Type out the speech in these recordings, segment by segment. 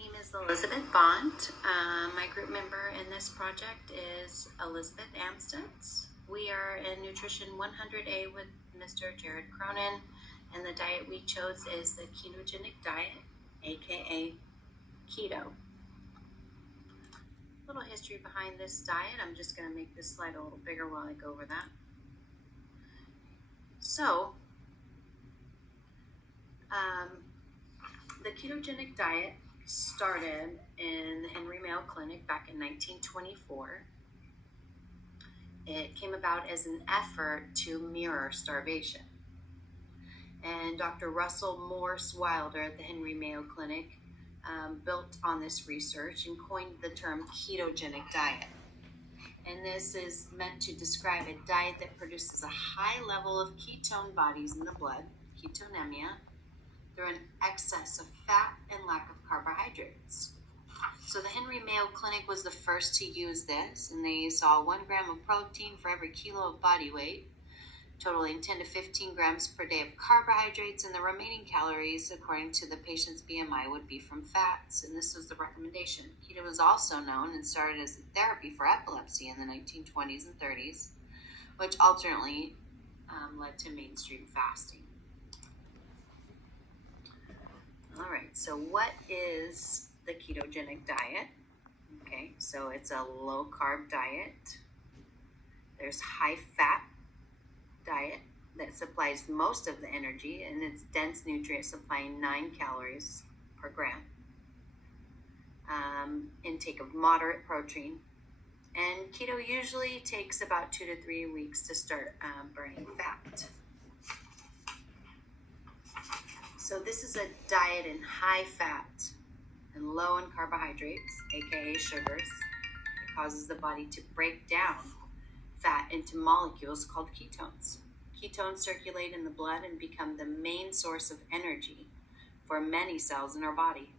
name is Elizabeth Bond. My group member in this project is Elizabeth Amstutz. We are in Nutrition 100A with Mr. Jared Cronin, and the diet we chose is the ketogenic diet, aka keto. A little history behind this diet. I'm just going to make this slide a little bigger while I go over that. So, the ketogenic diet started in the Henry Mayo Clinic back in 1924. It came about as an effort to mirror starvation. And Dr. Russell Morse Wilder at the Henry Mayo Clinic built on this research and coined the term ketogenic diet. And this is meant to describe a diet that produces a high level of ketone bodies in the blood, ketonemia, through an excess of fat and lack of carbohydrates. So the Henry Mayo Clinic was the first to use this, and they saw 1 gram of protein for every kilo of body weight, totaling 10 to 15 grams per day of carbohydrates, and the remaining calories, according to the patient's BMI, would be from fats, and this was the recommendation. Keto was also known and started as a therapy for epilepsy in the 1920s and 30s, which alternately led to mainstream fasting. All right, so what is the ketogenic diet? Okay, so it's a low-carb diet. There's high-fat diet that supplies most of the energy, and it's dense nutrient supplying 9 calories per gram. Intake of moderate protein. And keto usually takes about 2 to 3 weeks to start burning fat. So this is a diet in high fat and low in carbohydrates, aka sugars. It causes the body to break down fat into molecules called ketones. Ketones circulate in the blood and become the main source of energy for many cells in our body.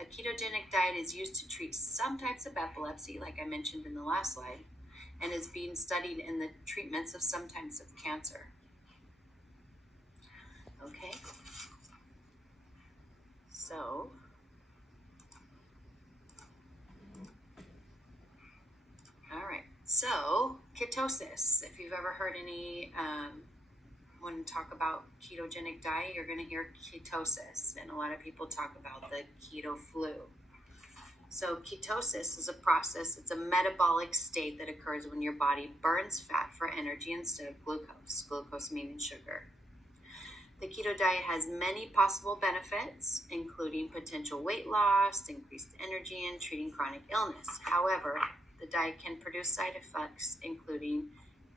A ketogenic diet is used to treat some types of epilepsy, like I mentioned in the last slide, and is being studied in the treatments of some types of cancer. Okay. So, all right. So, ketosis. If you've ever heard anyone talk about ketogenic diet, you're going to hear ketosis, and a lot of people talk about the keto flu. So, ketosis is a process. It's a metabolic state that occurs when your body burns fat for energy instead of glucose. Glucose meaning sugar. The keto diet has many possible benefits, including potential weight loss, increased energy, and treating chronic illness. However, the diet can produce side effects, including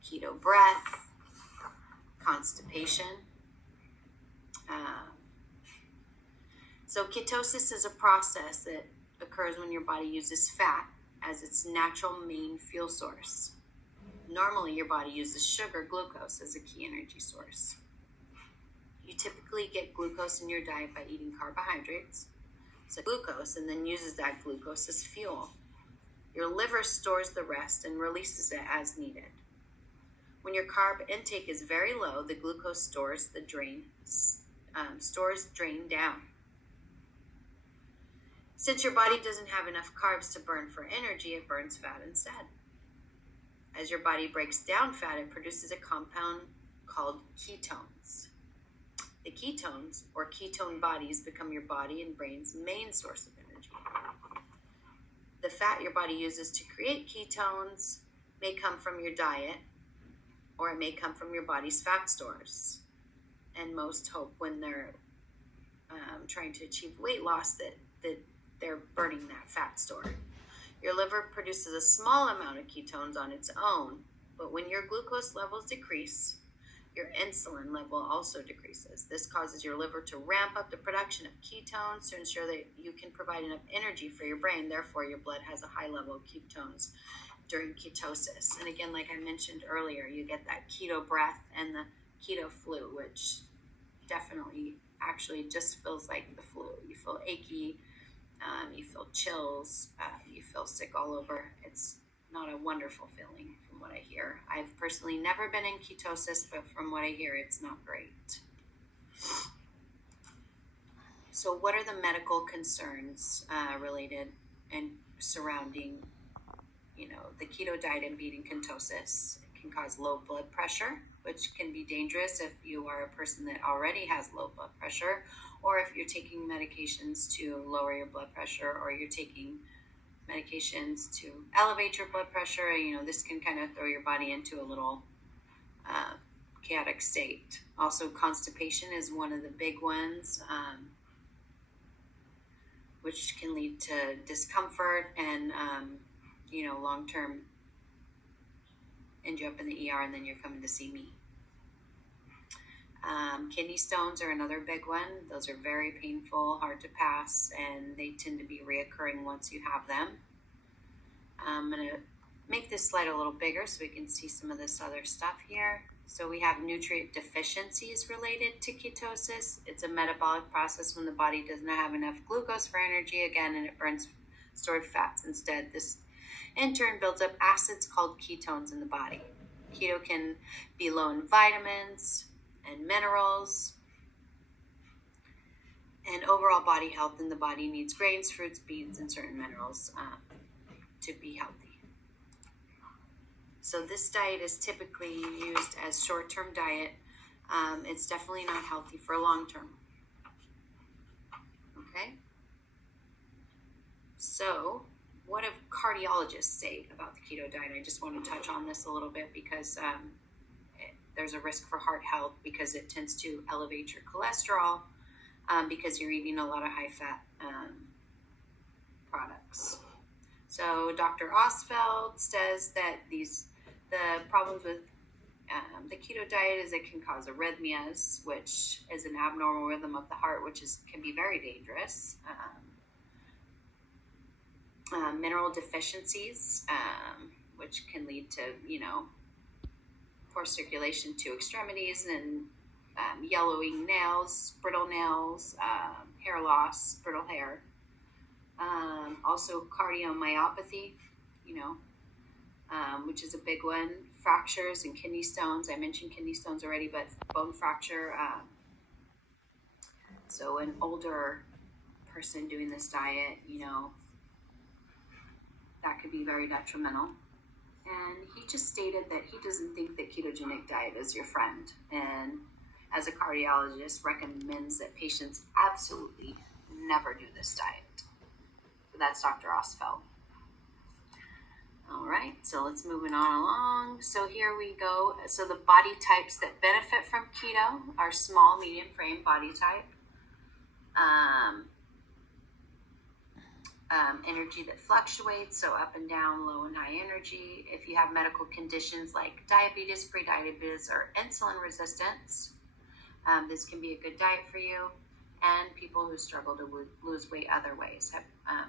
keto breath, constipation. So ketosis is a process that occurs when your body uses fat as its natural main fuel source. Normally, your body uses sugar, glucose, as a key energy source. You typically get glucose in your diet by eating carbohydrates, so glucose, and then uses that glucose as fuel. Your liver stores the rest and releases it as needed. When your carb intake is very low, the glucose stores drain down. Since your body doesn't have enough carbs to burn for energy, it burns fat instead. As your body breaks down fat, it produces a compound called ketones. The ketones, or ketone bodies, become your body and brain's main source of energy. The fat your body uses to create ketones may come from your diet, or it may come from your body's fat stores. And most hope when they're trying to achieve weight loss that they're burning that fat store. Your liver produces a small amount of ketones on its own, but when your glucose levels decrease, your insulin level also decreases. This causes your liver to ramp up the production of ketones to ensure that you can provide enough energy for your brain. Therefore, your blood has a high level of ketones during ketosis. And again, like I mentioned earlier, you get that keto breath and the keto flu, which definitely actually just feels like the flu. You feel achy, you feel chills, you feel sick all over. It's not a wonderful feeling from what I hear. I've personally never been in ketosis, but from what I hear, it's not great. So what are the medical concerns related and surrounding, the keto diet and beating ketosis? It can cause low blood pressure, which can be dangerous if you are a person that already has low blood pressure, or if you're taking medications to lower your blood pressure, or you're taking medications to elevate your blood pressure. This can kind of throw your body into a little chaotic state. Also, constipation is one of the big ones, which can lead to discomfort and, long-term end you up in the ER, and then you're coming to see me. Kidney stones are another big one. Those are very painful, hard to pass, and they tend to be reoccurring once you have them. I'm going to make this slide a little bigger so we can see some of this other stuff here. So we have nutrient deficiencies related to ketosis. It's a metabolic process when the body does not have enough glucose for energy again, and it burns stored fats instead. This in turn builds up acids called ketones in the body. Keto can be low in vitamins and minerals, and overall body health. In the body needs grains, fruits, beans, and certain minerals to be healthy. So this diet is typically used as short-term diet. It's definitely not healthy for long-term. Okay? So what do cardiologists say about the keto diet? I just want to touch on this a little bit because there's a risk for heart health because it tends to elevate your cholesterol because you're eating a lot of high-fat products. So Dr. Ostfeld says that the problems with the keto diet is it can cause arrhythmias, which is an abnormal rhythm of the heart, which can be very dangerous. Mineral deficiencies, which can lead to, poor circulation to extremities and yellowing nails, brittle nails, hair loss, brittle hair. Also cardiomyopathy, which is a big one. Fractures and kidney stones. I mentioned kidney stones already, but bone fracture. So an older person doing this diet, that could be very detrimental. And he just stated that he doesn't think that ketogenic diet is your friend. And as a cardiologist, recommends that patients absolutely never do this diet. So that's Dr. Ostfeld. All right, so let's move on along. So here we go. So the body types that benefit from keto are small, medium frame body type. Energy that fluctuates, so up and down, low and high energy. If you have medical conditions like diabetes, prediabetes, or insulin resistance, this can be a good diet for you. And people who struggle to lose weight other ways have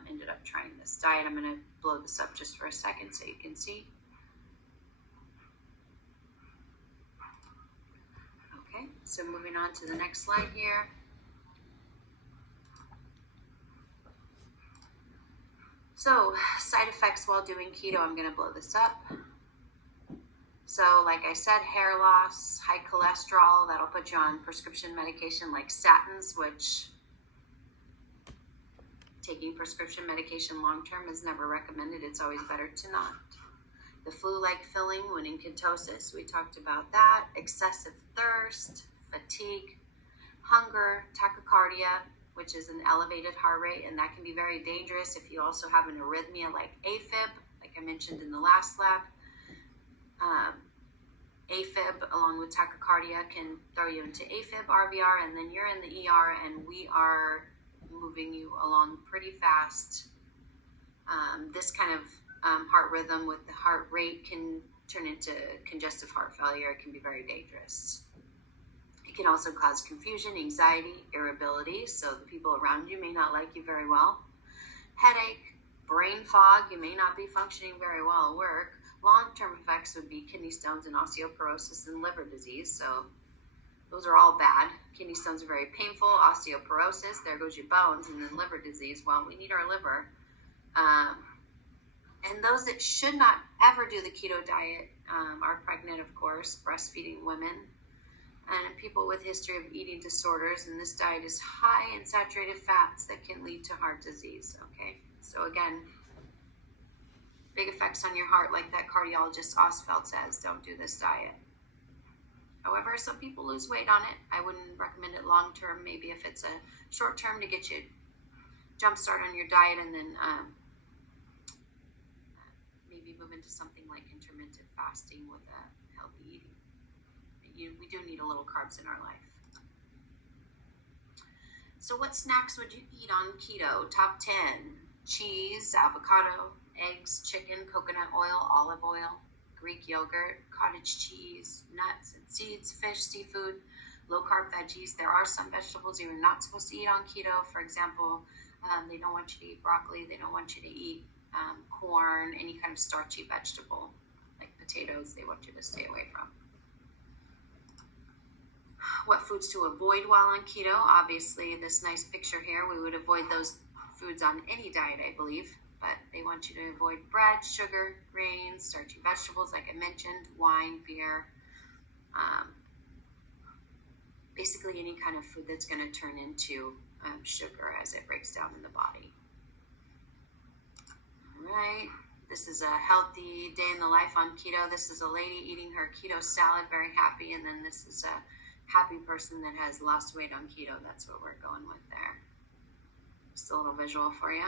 ended up trying this diet. I'm going to blow this up just for a second so you can see. Okay, so moving on to the next slide here. So, side effects while doing keto, I'm going to blow this up. So, like I said, hair loss, high cholesterol, that'll put you on prescription medication like statins, which taking prescription medication long-term is never recommended. It's always better to not. The flu-like feeling when in ketosis, we talked about that. Excessive thirst, fatigue, hunger, tachycardia, which is an elevated heart rate, and that can be very dangerous if you also have an arrhythmia like AFib, like I mentioned in the last lab. AFib along with tachycardia can throw you into AFib, RVR, and then you're in the ER, and we are moving you along pretty fast. This kind of heart rhythm with the heart rate can turn into congestive heart failure. It can be very dangerous. It can also cause confusion, anxiety, irritability, so the people around you may not like you very well. Headache, brain fog, you may not be functioning very well at work. Long-term effects would be kidney stones and osteoporosis and liver disease, so those are all bad. Kidney stones are very painful. Osteoporosis, there goes your bones, and then liver disease, well, we need our liver. And those that should not ever do the keto diet are pregnant, of course, breastfeeding women, and people with history of eating disorders, and this diet is high in saturated fats that can lead to heart disease. Okay, so again, big effects on your heart, like that cardiologist Osfeld says. Don't do this diet. However, some people lose weight on it. I wouldn't recommend it long term. Maybe if it's a short term to get you jump start on your diet, and then maybe move into something like intermittent fasting with healthy eating. We do need a little carbs in our life. So what snacks would you eat on keto? Top 10: cheese, avocado, eggs, chicken, coconut oil, olive oil, Greek yogurt, cottage cheese, nuts and seeds, fish, seafood, low-carb veggies. There are some vegetables you're not supposed to eat on keto. For example, they don't want you to eat broccoli. They don't want you to eat corn, any kind of starchy vegetable, like potatoes, they want you to stay away from. What foods to avoid while on keto? Obviously, this nice picture here, we would avoid those foods on any diet, I believe, but they want you to avoid bread, sugar, grains, starchy vegetables, like I mentioned, wine, beer, basically any kind of food that's going to turn into sugar as it breaks down in the body. All right, this is a healthy day in the life on keto. This is a lady eating her keto salad, very happy, and then this is a happy person that has lost weight on keto. That's what we're going with there. Just a little visual for you.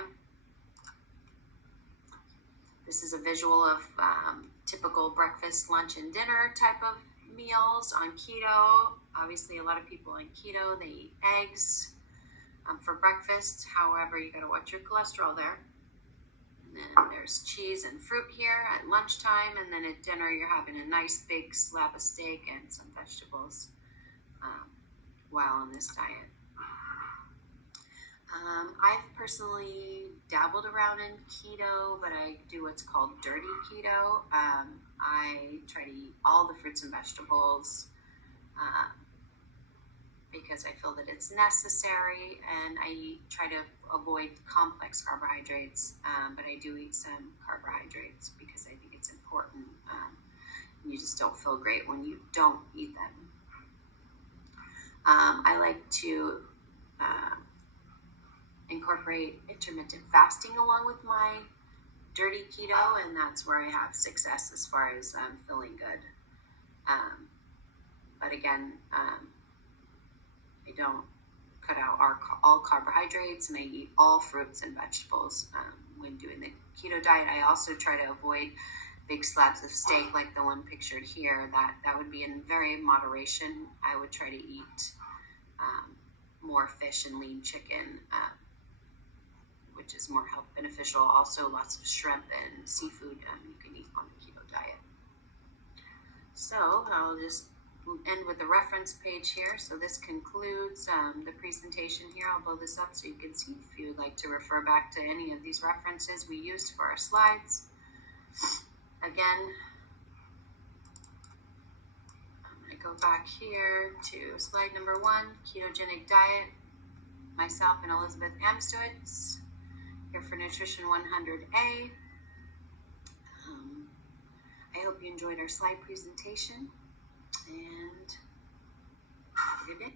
This is a visual of typical breakfast, lunch, and dinner type of meals on keto. Obviously, a lot of people on keto, they eat eggs for breakfast. However, you got to watch your cholesterol there. And then there's cheese and fruit here at lunchtime, and then at dinner you're having a nice big slab of steak and some vegetables while on this diet. I've personally dabbled around in keto, but I do what's called dirty keto. I try to eat all the fruits and vegetables because I feel that it's necessary, and I try to avoid complex carbohydrates, but I do eat some carbohydrates because I think it's important. You just don't feel great when you don't eat them. I like to incorporate intermittent fasting along with my dirty keto, and that's where I have success as far as feeling good. But again, I don't cut out all carbohydrates, and I eat all fruits and vegetables when doing the keto diet. I also try to avoid big slabs of steak like the one pictured here. That would be in very moderation. I would try to eat more fish and lean chicken, which is more health beneficial. Also, lots of shrimp and seafood you can eat on the keto diet. So I'll just end with the reference page here. So this concludes the presentation here. I'll blow this up so you can see if you would like to refer back to any of these references we used for our slides. Again, I'm going to go back here to slide number 1, ketogenic diet. Myself and Elizabeth Amstowitz, here for Nutrition 100A. I hope you enjoyed our slide presentation, and have a good day.